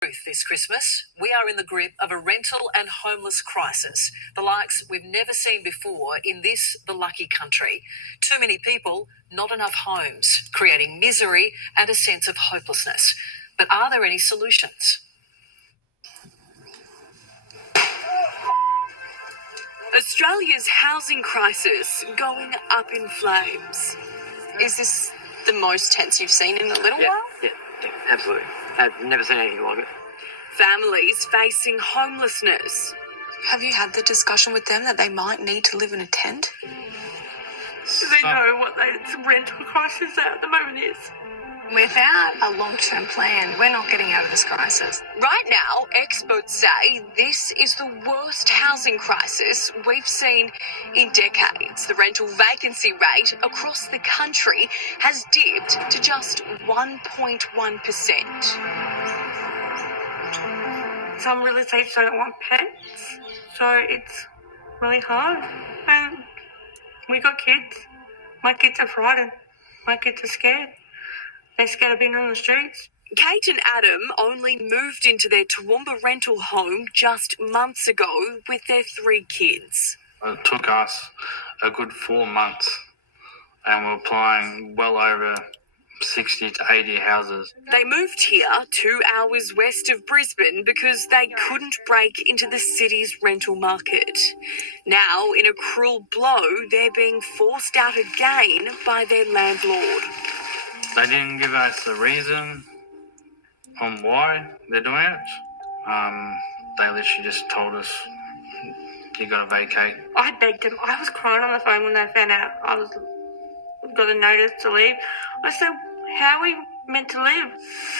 This Christmas, we are in the grip of a rental and homeless crisis, the likes we've never seen before in this, the lucky country. Too many people, not enough homes, creating misery and a sense of hopelessness. But are there any solutions? Australia's housing crisis going up in flames. Is this the most tents you've seen in a little while? Yeah, absolutely. I've never seen anything like it. Families facing homelessness. Have you had the discussion with them that they might need to live in a tent? Do they know what the rental crisis at the moment is? Without a long-term plan, we're not getting out of this crisis. Right now, experts say this is the worst housing crisis we've seen in decades. The rental vacancy rate across the country has dipped to just 1.1%. Some real estates don't want pets, so it's really hard. And we got kids. My kids are frightened. My kids are scared. They're scared of being on the streets. Kate and Adam only moved into their Toowoomba rental home just months ago with their 3 kids. It took us a good 4 months, and we're applying well over 60 to 80 houses. They moved here 2 hours west of Brisbane because they couldn't break into the city's rental market. Now, in a cruel blow, they're being forced out again by their landlord. They didn't give us the reason on why they're doing it. They literally just told us, you got to vacate. I begged them. I was crying on the phone when they found out I got a notice to leave. I said, how are we meant to live?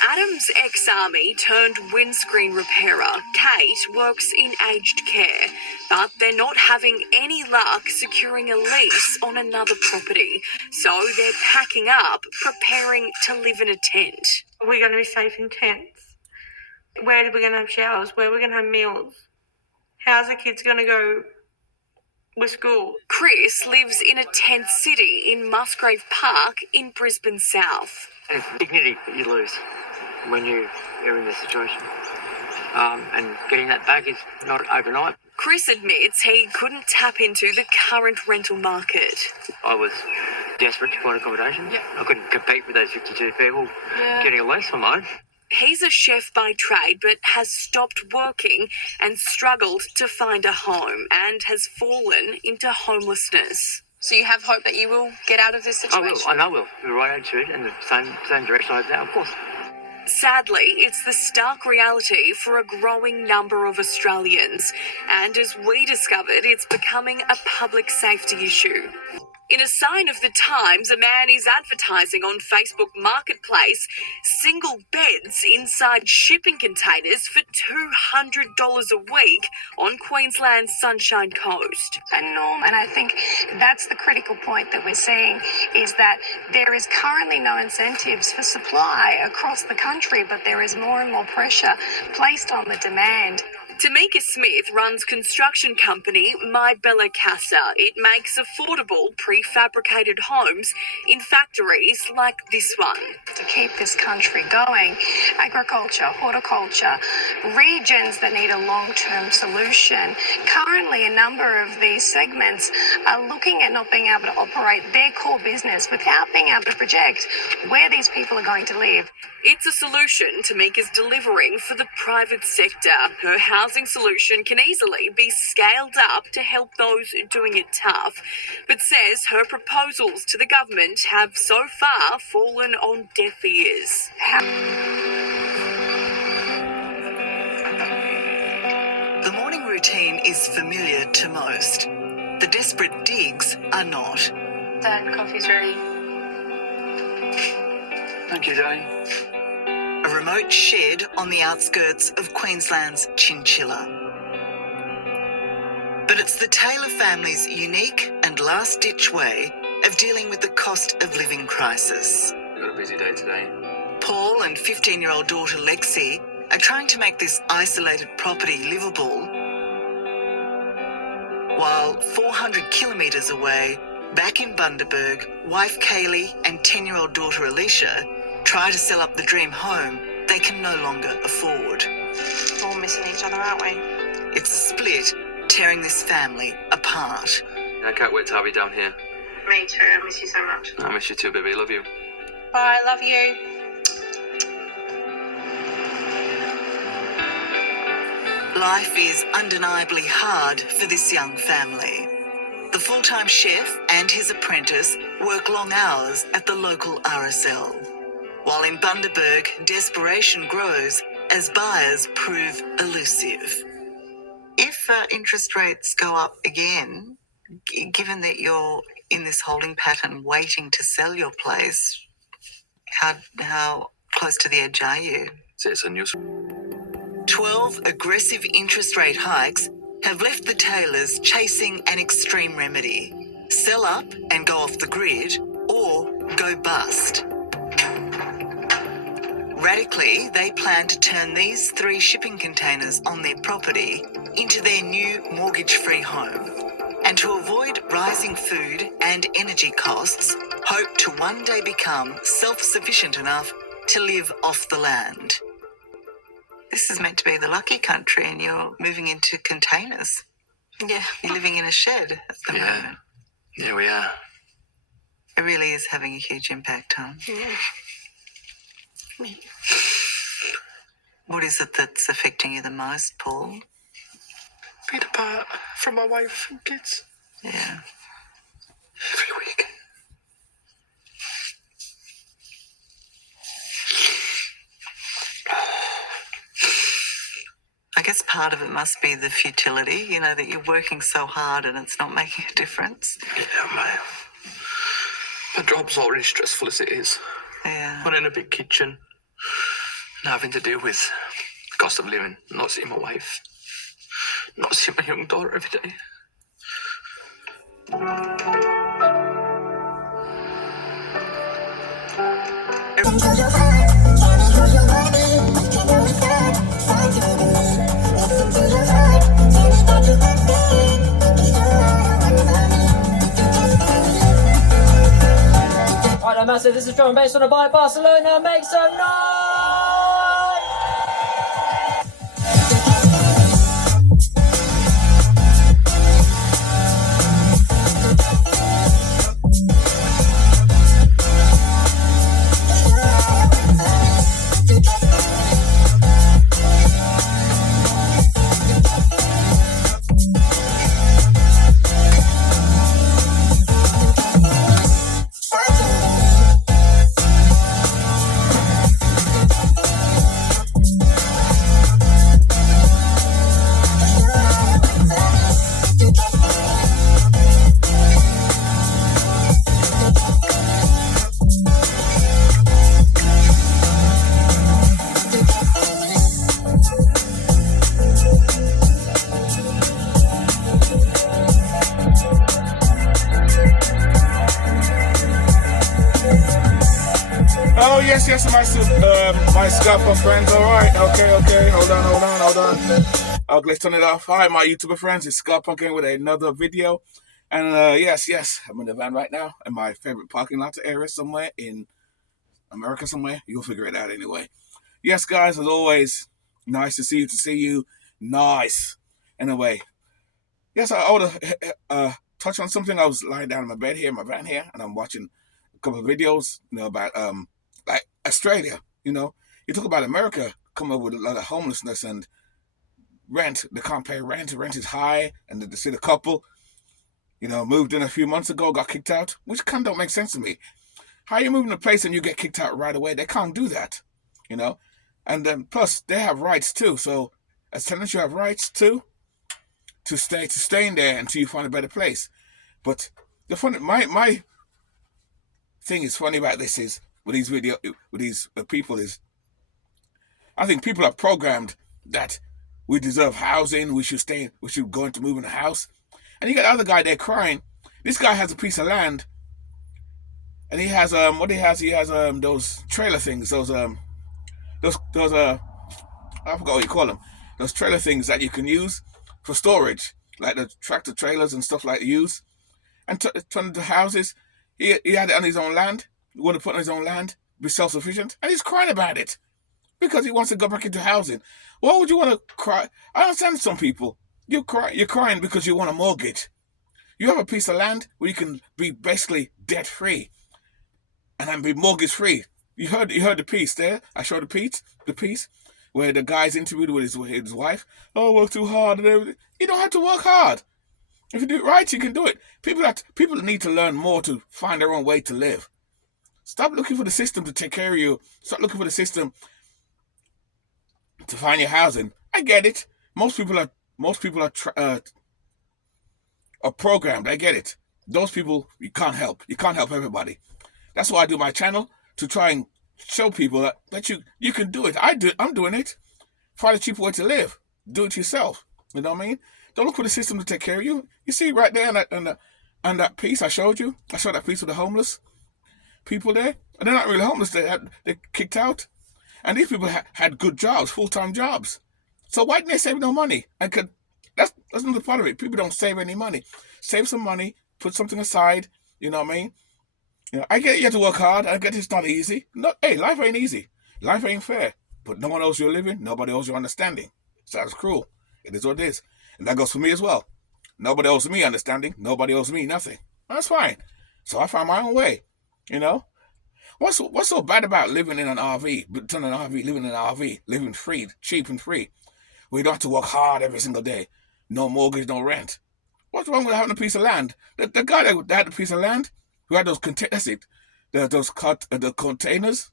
Adam's ex-army turned windscreen repairer. Kate works in aged care, but they're not having any luck securing a lease on another property. So they're packing up, preparing to live in a tent. Are we going to be safe in tents? Where are we going to have showers? Where are we going to have meals? How's the kids going to go with school? Chris lives in a tent city in Musgrave Park in Brisbane South. And it's dignity that you lose when you're in this situation. And getting that back is not overnight. Chris admits he couldn't tap into the current rental market. I was desperate to find accommodation. Yep. I couldn't compete with those 52 people getting a lease on mine. He's a chef by trade but has stopped working and struggled to find a home and has fallen into homelessness. So you have hope that you will get out of this situation? I know I will. We're right into it in the same direction I have now, of course. Sadly, it's the stark reality for a growing number of Australians. And as we discovered, it's becoming a public safety issue. In a sign of the times, a man is advertising on Facebook Marketplace single beds inside shipping containers for $200 a week on Queensland's Sunshine Coast. And Norm, and I think that's the critical point that we're seeing, is that there is currently no incentives for supply across the country, but there is more and more pressure placed on the demand. Tamika Smith runs construction company My Bella Casa. It makes affordable prefabricated homes in factories like this one. To keep this country going, agriculture, horticulture, regions that need a long-term solution. Currently, a number of these segments are looking at not being able to operate their core business without being able to project where these people are going to live. It's a solution Tamika's delivering for the private sector. Her housing solution can easily be scaled up to help those doing it tough, but says her proposals to the government have so far fallen on deaf ears. The morning routine is familiar to most. The desperate digs are not. Dad, coffee's ready. Thank you, darling. A remote shed on the outskirts of Queensland's Chinchilla. But it's the Taylor family's unique and last-ditch way of dealing with the cost of living crisis. You've got a busy day today. Paul and 15-year-old daughter Lexi are trying to make this isolated property livable, while 400 kilometres away, back in Bundaberg, wife Kaylee and 10-year-old daughter Alicia try to sell up the dream home they can no longer afford. We're all missing each other, aren't we? It's a split tearing this family apart. I can't wait to have you down here. Me too. I miss you so much. I miss you too, baby. Love you. Bye. Love you. Life is undeniably hard for this young family. The full-time chef and his apprentice work long hours at the local RSL. While in Bundaberg, desperation grows as buyers prove elusive. If interest rates go up again, given that you're in this holding pattern waiting to sell your place, how close to the edge are you? It's a news. 12 aggressive interest rate hikes have left the Taylors chasing an extreme remedy. Sell up and go off the grid, or go bust. Radically, they plan to turn these 3 shipping containers on their property into their new mortgage-free home. And to avoid rising food and energy costs, hope to one day become self-sufficient enough to live off the land. This is meant to be the lucky country and you're moving into containers. Yeah. You're living in a shed at the moment. Yeah, we are. It really is having a huge impact, huh? Yeah. What is it that's affecting you the most, Paul? Being apart from my wife and kids Yeah. every week. I guess part of it must be the futility, that you're working so hard and it's not making a difference. Yeah, my job's already stressful as it is. Yeah. Running a big kitchen and having to deal with the cost of living, not seeing my wife, not seeing my young daughter every day. Right then, massive, this is drum and bass on the by Barcelona. Make some noise! Oh, yes, my scalper friends. All right, okay. Hold on. Let's turn it off. Hi, my YouTuber friends. It's Scalpunk with another video. And yes, I'm in the van right now in my favorite parking lot area somewhere in America somewhere. You'll figure it out anyway. Yes, guys, as always, nice to see you. Nice. Anyway, yes, I want to touch on something. I was lying down in my bed here, in my van here, and I'm watching a couple of videos, about like Australia. You talk about America come up with a lot of homelessness and rent. They can't pay rent. Rent is high, and they see the couple, moved in a few months ago, got kicked out, which kind of don't make sense to me. How are you moving to a place and you get kicked out right away? They can't do that, And then plus they have rights too. So as tenants, you have rights too to stay in there until you find a better place. But the funny, my thing is funny about this is with these people is, I think people are programmed that we deserve housing. We should go into move in a house. And you got the other guy there crying. This guy has a piece of land, and he has those trailer things. Those I forgot what you call them. Those trailer things that you can use for storage, like the tractor trailers and stuff like use. And turn into houses. He had it on his own land. He wanted to put it on his own land, be self-sufficient, and he's crying about it. because he wants to go back into housing. Why would you want to cry? I understand some people. You're crying because you want a mortgage. You have a piece of land where you can be basically debt free and then be mortgage free. You heard the piece there. I showed the piece where the guy's interviewed with his wife. Oh, work too hard and everything. You don't have to work hard. If you do it right, you can do it. People need to learn more to find their own way to live. Stop looking for the system to take care of you. Stop looking for the system to find your housing. I get it. Most people are programmed. I get it. Those people you can't help. You can't help everybody. That's why I do my channel, to try and show people that you can do it. I'm doing it. Find a cheaper way to live. Do it yourself. You know what I mean? Don't look for the system to take care of you. You see right there on that piece I showed you. I showed that piece of the homeless people there. And they're not really homeless. They're kicked out. And these people had good jobs, full-time jobs. So why didn't they save no money? And that's another part of it. People don't save any money. Save some money. Put something aside. You know what I mean? You know, I get you have to work hard. I get it's not easy. No, hey, life ain't easy. Life ain't fair. But no one owes you a living. Nobody owes you understanding. Sounds cruel. It is what it is. And that goes for me as well. Nobody owes me understanding. Nobody owes me nothing. That's fine. So I found my own way. You know? What's so bad about living in an RV, living in an RV, living free, cheap and free, where you don't have to work hard every single day, no mortgage, no rent? What's wrong with having a piece of land? The guy that had a piece of land, who had those the containers,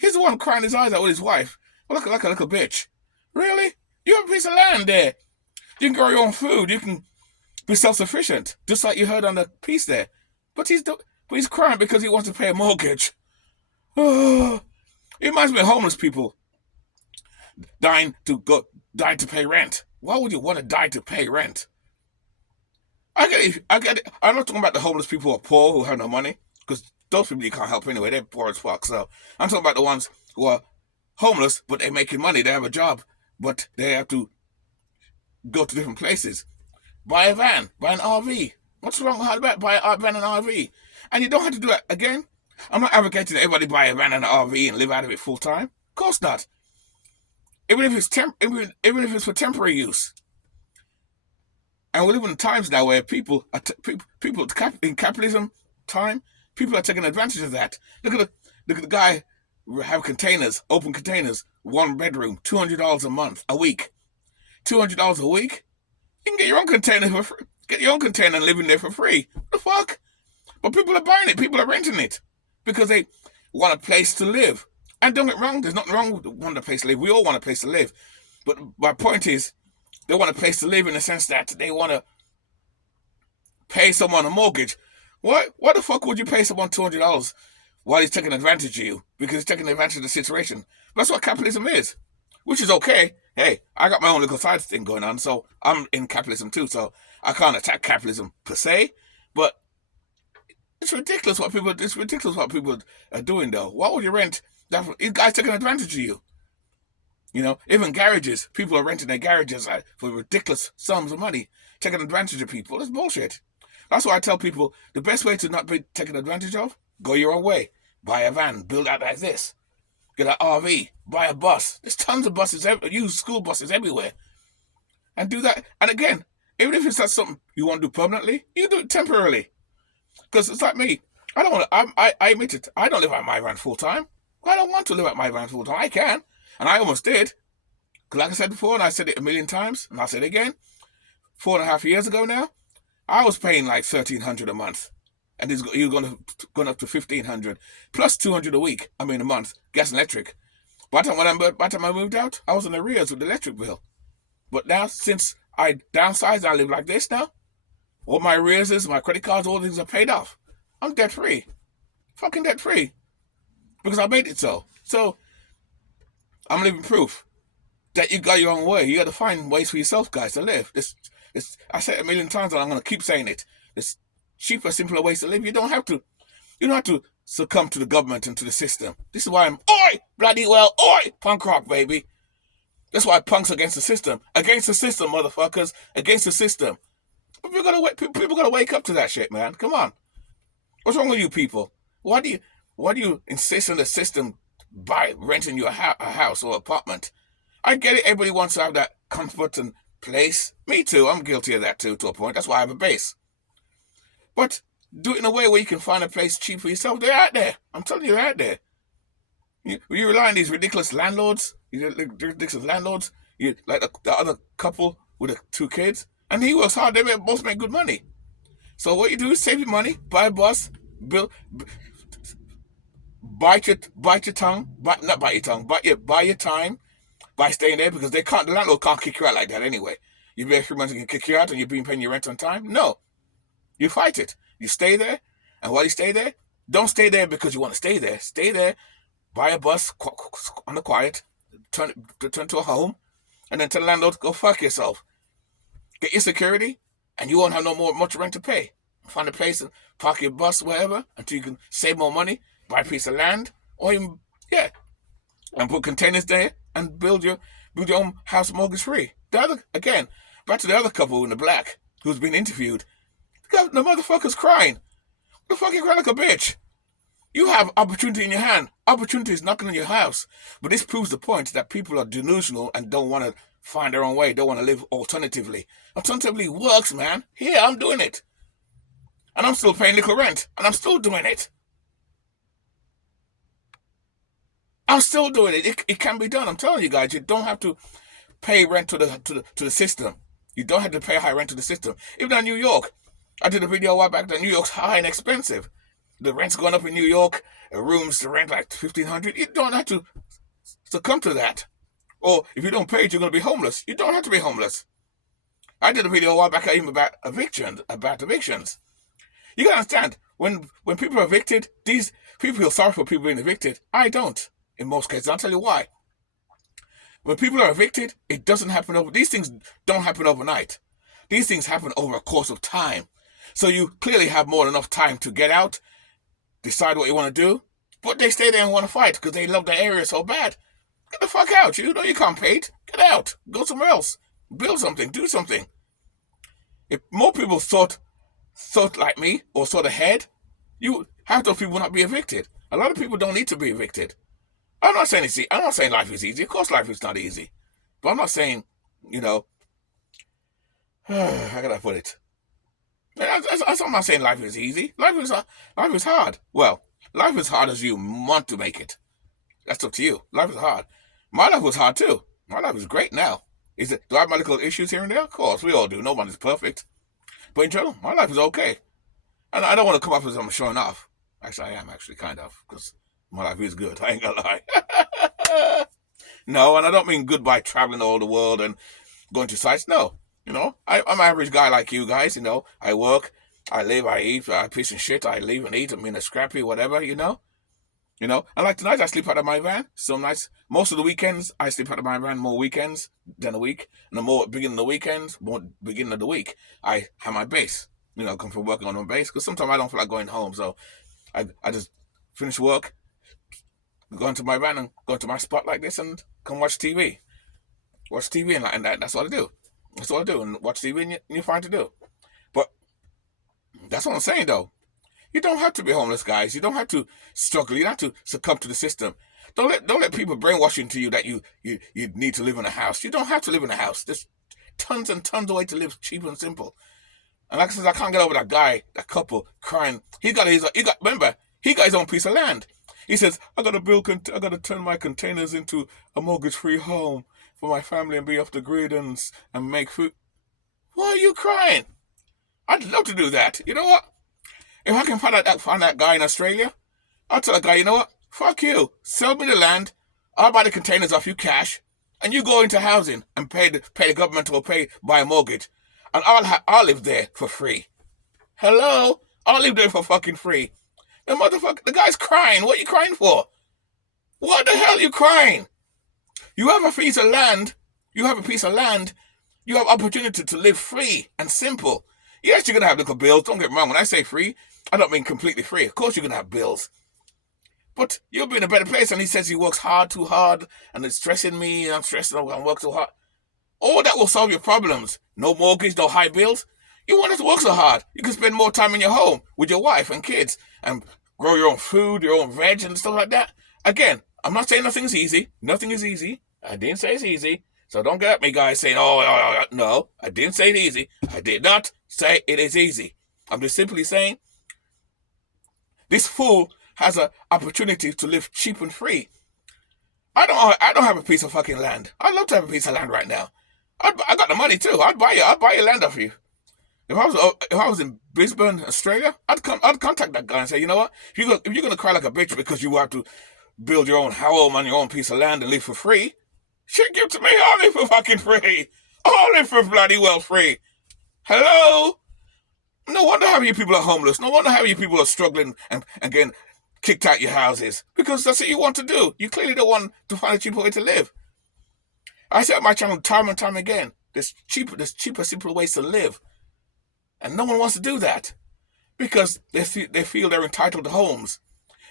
he's the one crying his eyes out with his wife, like a little bitch. Really? You have a piece of land there. You can grow your own food. You can be self-sufficient, just like you heard on the piece there. But he's crying because he wants to pay a mortgage. Oh, it reminds me of homeless people dying to pay rent. Why would you want to die to pay rent? I get it. I'm not talking about the homeless people who are poor, who have no money, because those people you can't help anyway. They're poor as fuck. So I'm talking about the ones who are homeless, but they're making money. They have a job, but they have to go to different places. Buy a van, buy an RV. What's wrong with that? Buy a van and an RV. And you don't have to do that again. I'm not advocating that everybody buy a van and an RV and live out of it full time. Of course not. Even if it's for temporary use. And we live in times now where people in capitalism time, people are taking advantage of that. Look at the guy who have containers, open containers, 1 bedroom, $200 a month, a week. $200 a week? You can get your own container for free. Get your own container and live in there for free. What the fuck? But people are buying it. People are renting it because they want a place to live. And don't get wrong, there's nothing wrong with wanting a place to live. We all want a place to live. But my point is, they want a place to live in the sense that they want to pay someone a mortgage. Why the fuck would you pay someone $200 while he's taking advantage of you? Because he's taking advantage of the situation. That's what capitalism is, which is okay. Hey, I got my own little side thing going on, so I'm in capitalism too, so I can't attack capitalism per se, but it's ridiculous what people are doing though. Why would you rent? These guys taking advantage of you. You know, even garages, people are renting their garages for ridiculous sums of money, taking advantage of people. It's bullshit. That's why I tell people the best way to not be taken advantage of, go your own way. Buy a van, build out like this. Get an RV, buy a bus. There's tons of buses, use school buses everywhere. And do that. And again, even if it's not something you want to do permanently, you do it temporarily. Because it's like me. I admit it. I don't live out my van full time. I don't want to live out my van full time. I can. And I almost did. Because like I said before, and I said it a million times, and I'll say it again, 4.5 years ago now, I was paying like $1,300 a month. And he's going up to $1,500 plus $200 a week. I mean a month, gas and electric. By the time I moved out, I was in arrears with the electric bill. But now, since I downsized, I live like this now. All my arrears, my credit cards, all things are paid off. I'm debt free, fucking debt free, because I made it so. So I'm living proof that you got your own way. You got to find ways for yourself, guys, to live. I said it a million times, and I'm going to keep saying it. There's cheaper, simpler ways to live. You don't have to succumb to the government and to the system. This is why I'm bloody well, punk rock, baby. That's why punk's against the system. Against the system, motherfuckers. Against the system. People gotta wake up to that shit, man. Come on. What's wrong with you people? Why do you insist on the system by renting you a house or apartment. I get it. Everybody wants to have that comfort and place. Me too. I'm guilty of that too, to a point. That's why I have a base. But do it in a way where you can find a place cheap for yourself. They're out there. I'm telling you, they're out there. You rely on these ridiculous landlords. Ridiculous landlords. You like the other couple with the 2 kids, and he works hard. They both make good money. So what you do is save your money, buy a bus, bite your tongue, not bite your tongue, but buy your time by staying there, because the landlord can't kick you out like that anyway. You've been 3 months and can kick you out and you've been paying your rent on time? No. You fight it. You stay there, and while you stay there, don't stay there because you want to stay there. Stay there, buy a bus on the quiet, turn to a home, and then tell the landlord, go fuck yourself. Get your security, and you won't have much rent to pay. Find a place and park your bus wherever until you can save more money, buy a piece of land, or even, and put containers there and build your own house mortgage free. Again, back to the other couple in the black who's been interviewed. The motherfucker's crying. The fuck you cry like a bitch? You have opportunity in your hand. Opportunity is knocking on your house. But this proves the point that people are delusional and don't want to find their own way. Don't want to live alternatively. Alternatively works, man. Here, I'm doing it. And I'm still paying little rent. And I'm still doing it. I'm still doing it. It can be done. I'm telling you guys, you don't have to pay rent to the system. You don't have to pay high rent to the system. Even in New York, I did a video a while back that New York's high and expensive. The rent's going up in New York. Rooms to rent like $1,500. You don't have to succumb to that. Or if you don't pay it, you're going to be homeless. You don't have to be homeless. I did a video a while back even about evictions. You got to understand, when people are evicted, these people feel sorry for people being evicted. I don't, in most cases. I'll tell you why. When people are evicted, it doesn't happen these things don't happen overnight. These things happen over a course of time. So you clearly have more than enough time to get out, decide what you want to do, but they stay there and want to fight because they love the area so bad. Get the fuck out. You know you can't pay it. Get out. Go somewhere else. Build something. Do something. If more people thought like me or thought ahead, half those people would not be evicted. A lot of people don't need to be evicted. I'm not saying life is easy. Of course life is not easy. But I'm not saying, how can I put it? I'm not saying life is easy. Life is hard. Well, life is hard as you want to make it. That's up to you. Life is hard. My life was hard too. My life is great now. Do I have my little issues here and there? Of course, we all do. Nobody's perfect. But in general, my life is okay. And I don't want to come off as I'm showing off. Actually, I am kind of, because my life is good. I ain't gonna lie. No, and I don't mean good by traveling all the world and going to sites. No. I'm an average guy like you guys, I work, I live, I eat, I piss and shit, I leave and eat, I'm in a scrappy, whatever, and like tonight, I sleep out of my van, so nice. Most of the weekends, I sleep out of my van more weekends than a week, and the more beginning of the weekends, more beginning of the week, I have my base, come from working on my base, because sometimes I don't feel like going home, so I just finish work, go into my van and go to my spot like this and come watch TV. And that's what I do. That's all I do, and watch TV, and you're fine to do. But that's what I'm saying, though. You don't have to be homeless, guys. You don't have to struggle. You don't have to succumb to the system. Don't let people brainwash into you that you need to live in a house. You don't have to live in a house. There's tons and tons of ways to live cheap and simple. And like I said, I can't get over that couple crying. Remember, he got his own piece of land. He says, I got to turn my containers into a mortgage-free home for my family and be off the grid and make food. Why are you crying? I'd love to do that. You know what? If I can find that guy in Australia, I'll tell that guy, you know what? Fuck you. Sell me the land. I'll buy the containers off you cash, and you go into housing and pay the government or buy a mortgage, and I'll live there for free. Hello? I'll live there for fucking free. The guy's crying. What are you crying for? What the hell are you crying? You have a piece of land. You have opportunity to live free and simple. Yes, you're going to have little bills. Don't get me wrong. When I say free, I don't mean completely free. Of course you're going to have bills. But you'll be in a better place. And he says he works too hard, and it's stressing me, and I'm stressed and I work too hard. All that will solve your problems. No mortgage, no high bills. You want us to work so hard. You can spend more time in your home with your wife and kids and grow your own food, your own veg and stuff like that. Again, I'm not saying nothing's easy. Nothing is easy. I didn't say it's easy. So don't get at me, guys, saying, no, I didn't say it's easy. I did not say it is easy. I'm just simply saying this fool has an opportunity to live cheap and free. I don't have a piece of fucking land. I'd love to have a piece of land right now. I got the money too. I'd buy your land off you. If I was in Brisbane, Australia, I'd contact that guy and say, you know what? If you're gonna cry like a bitch because you have to build your own home on your own piece of land and live for free, shit, give it to me. I'll live for fucking free. I'll live for bloody well free. Hello? No wonder how you people are homeless. No wonder how you people are struggling and getting kicked out your houses. Because that's what you want to do. You clearly don't want to find a cheaper way to live. I say on my channel time and time again, there's cheaper, simpler ways to live. And no one wants to do that. Because they feel they're entitled to homes.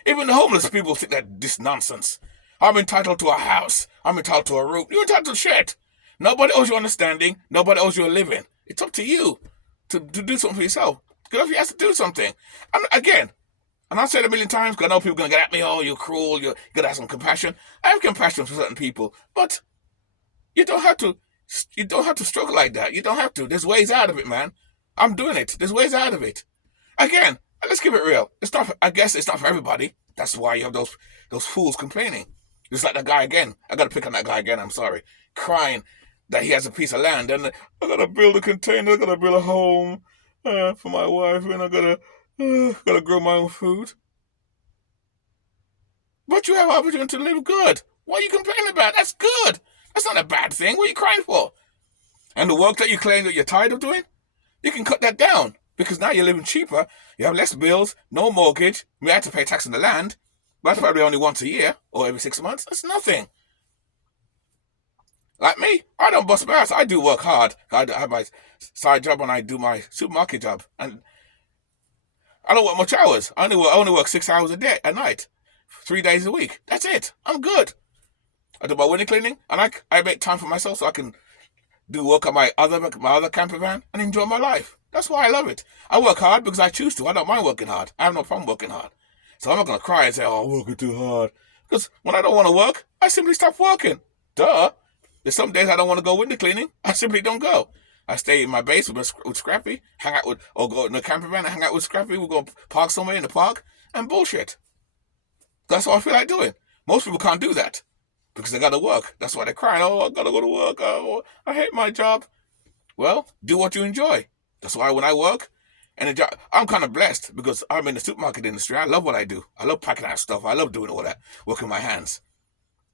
Even the homeless people think that this nonsense. I'm entitled to a house. I'm entitled to a roof. You're entitled to shit. Nobody owes you understanding. Nobody owes you a living. It's up to you to do something for yourself. Because if you have to do something. And again, and I've said it a million times, because I know people are going to get at me, oh, you're cruel, you got to have some compassion. I have compassion for certain people. But you don't have to struggle like that. You don't have to. There's ways out of it, man. I'm doing it. There's ways out of it. Again, let's keep it real. I guess it's not for everybody. That's why you have those fools complaining. Just like that guy again. I got to pick on that guy again. I'm sorry. Crying that he has a piece of land and I got to build a container. I got to build a home for my wife and I got to grow my own food. But you have opportunity to live good. What are you complaining about? That's good. That's not a bad thing. What are you crying for? And the work that you claim that you're tired of doing, you can cut that down. Because now you're living cheaper, you have less bills, no mortgage, you have to pay tax on the land, but that's probably only once a year, or every 6 months. That's nothing. Like me, I don't bust my ass. I do work hard. I have my side job and I do my supermarket job. And I don't work much hours. I only work 6 hours a day, a night, 3 days a week. That's it. I'm good. I do my window cleaning, and I make time for myself so I can do work on my other camper van and enjoy my life. That's why I love it. I work hard because I choose to. I don't mind working hard. I have no problem working hard. So I'm not going to cry and say, oh, I'm working too hard. Because when I don't want to work, I simply stop working. Duh. There's some days I don't want to go window cleaning. I simply don't go. I stay in my base with Scrappy, hang out with, or go in the camper van and hang out with Scrappy. We'll go park somewhere in the park and bullshit. That's what I feel like doing. Most people can't do that because they got to work. That's why they're crying. Oh, I got to go to work. Oh, I hate my job. Well, do what you enjoy. That's why when I work, and I'm kind of blessed because I'm in the supermarket industry. I love what I do. I love packing out stuff. I love doing all that, working my hands.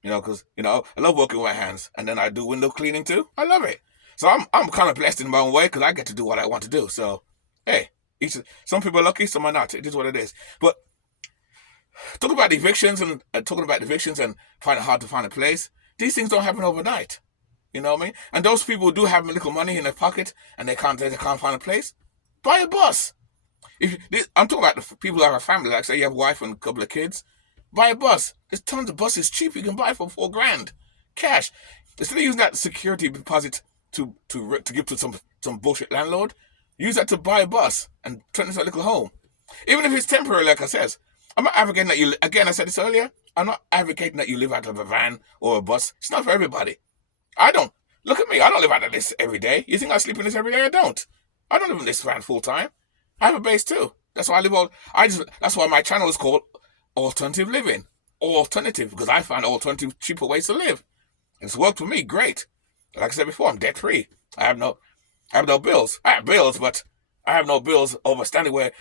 Because I love working with my hands. And then I do window cleaning too. I love it. So I'm kind of blessed in my own way because I get to do what I want to do. So, hey, some people are lucky, some are not. It is what it is. But talking about evictions and finding it hard to find a place, these things don't happen overnight. You know what I mean? And those people who do have little money in their pocket and they can't find a place, buy a bus. I'm talking about the people who have a family, like say you have a wife and a couple of kids, buy a bus. There's tons of buses cheap you can buy for $4,000 cash. Instead of using that security deposit to give to some bullshit landlord, use that to buy a bus and turn it into a little home. Even if it's temporary, like I said. I'm not advocating that you, again, I said this earlier, I'm not advocating that you live out of a van or a bus. It's not for everybody. I don't. Look at me. I don't live out of this every day. You think I sleep in this every day? I don't. I don't live in this van full time. I have a base too. That's why I live that's why my channel is called Alternative Living. Alternative, because I find alternative, cheaper ways to live. And it's worked for me. Great. Like I said before, I'm debt free. I have no bills. I have bills, but I have no bills overstanding where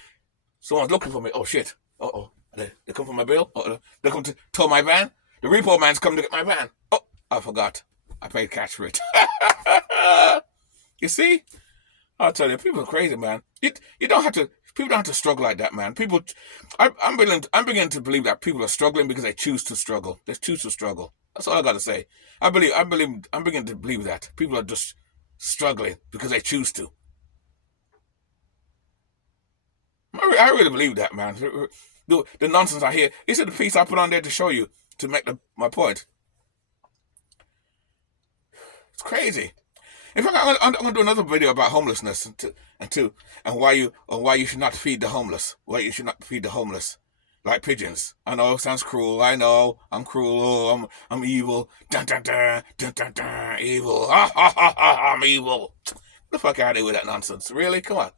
someone's looking for me. Oh shit. Uh-oh. They come for my bill. Uh-oh. They come to tow my van. The repo man's come to get my van. Oh, I forgot. I paid cash for it. You see? I'll tell you, people are crazy, man. People don't have to struggle like that, man. I'm beginning to believe that people are struggling because they choose to struggle. They choose to struggle. That's all I got to say. I'm beginning to believe that. People are just struggling because they choose to. I really believe that, man. The nonsense I hear. This is the piece I put on there to show you, to make my point. It's crazy. In fact, I'm going to do another video about homelessness and why you should not feed the homeless. Why you should not feed the homeless. like pigeons. I know it sounds cruel. I know I'm cruel. Oh, I'm evil. Dun dun dun dun dun dun. Evil. Ha ha ha ha. I'm evil. Get the fuck out of here with that nonsense. Really? Come on.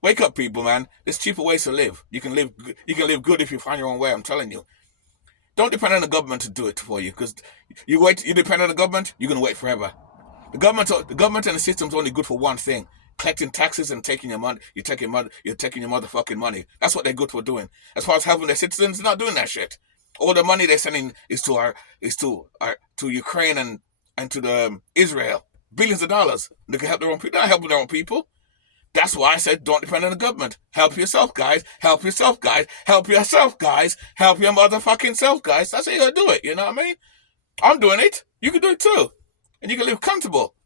Wake up, people, man. There's cheaper ways to live. You can live good if you find your own way. I'm telling you. Don't depend on the government to do it for you, because you depend on the government, you're gonna wait forever. The government and the system's only good for one thing: collecting taxes and taking your money. You're taking your motherfucking money. That's what they're good for doing. As far as helping their citizens, they're not doing that shit. All the money they're sending is to Ukraine and to the Israel. Billions of dollars. They can help their own people. They're not helping their own people. That's why I said don't depend on the government. Help yourself, guys. Help yourself, guys. Help yourself, guys. Help your motherfucking self, guys. That's how you gotta do it. You know what I mean? I'm doing it. You can do it too. And you can live comfortable.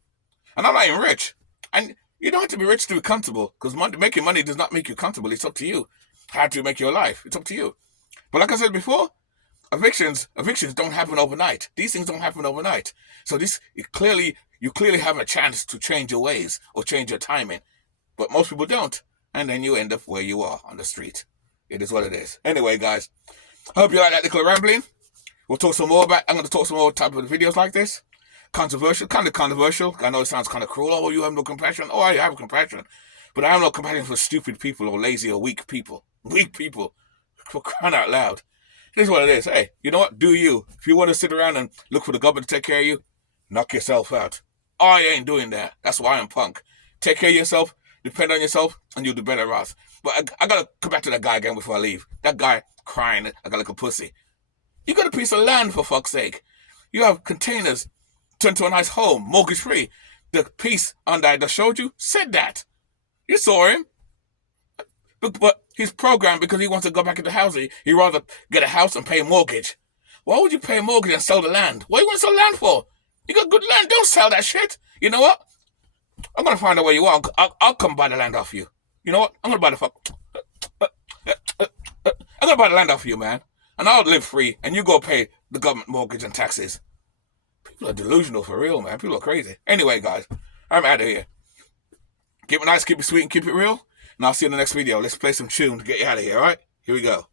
And I'm not even rich. And you don't have to be rich to be comfortable, because making money does not make you comfortable. It's up to you how to make your life. It's up to you. But like I said before, evictions don't happen overnight. These things don't happen overnight. So you clearly have a chance to change your ways or change your timing. But most people don't. And then you end up where you are, on the street. It is what it is. Anyway, guys, I hope you like that little rambling. I'm going to talk some more type of videos like this. Kind of controversial. I know it sounds kind of cruel. Oh, you have no compassion. Oh, I have compassion. But I have no compassion for stupid people or lazy or weak people. Weak people. For crying out loud. It is what it is. Hey, you know what? Do you. If you want to sit around and look for the government to take care of you, knock yourself out. I ain't doing that. That's why I'm punk. Take care of yourself. Depend on yourself, and you'll do better off. But I gotta come back to that guy again before I leave. That guy crying, I got like a pussy. You got a piece of land, for fuck's sake. You have containers turned to a nice home, mortgage free. The piece on that I just showed you said that. You saw him. But he's programmed because he wants to go back into housing. He'd rather get a house and pay a mortgage. Why would you pay a mortgage and sell the land? What do you want to sell land for? You got good land. Don't sell that shit. You know what? I'm going to find out where you are. I'll come buy the land off you. You know what? I'm going to buy the land off you, man. And I'll live free. And you go pay the government mortgage and taxes. People are delusional for real, man. People are crazy. Anyway, guys, I'm out of here. Keep it nice, keep it sweet, and keep it real. And I'll see you in the next video. Let's play some tune to get you out of here, all right? Here we go.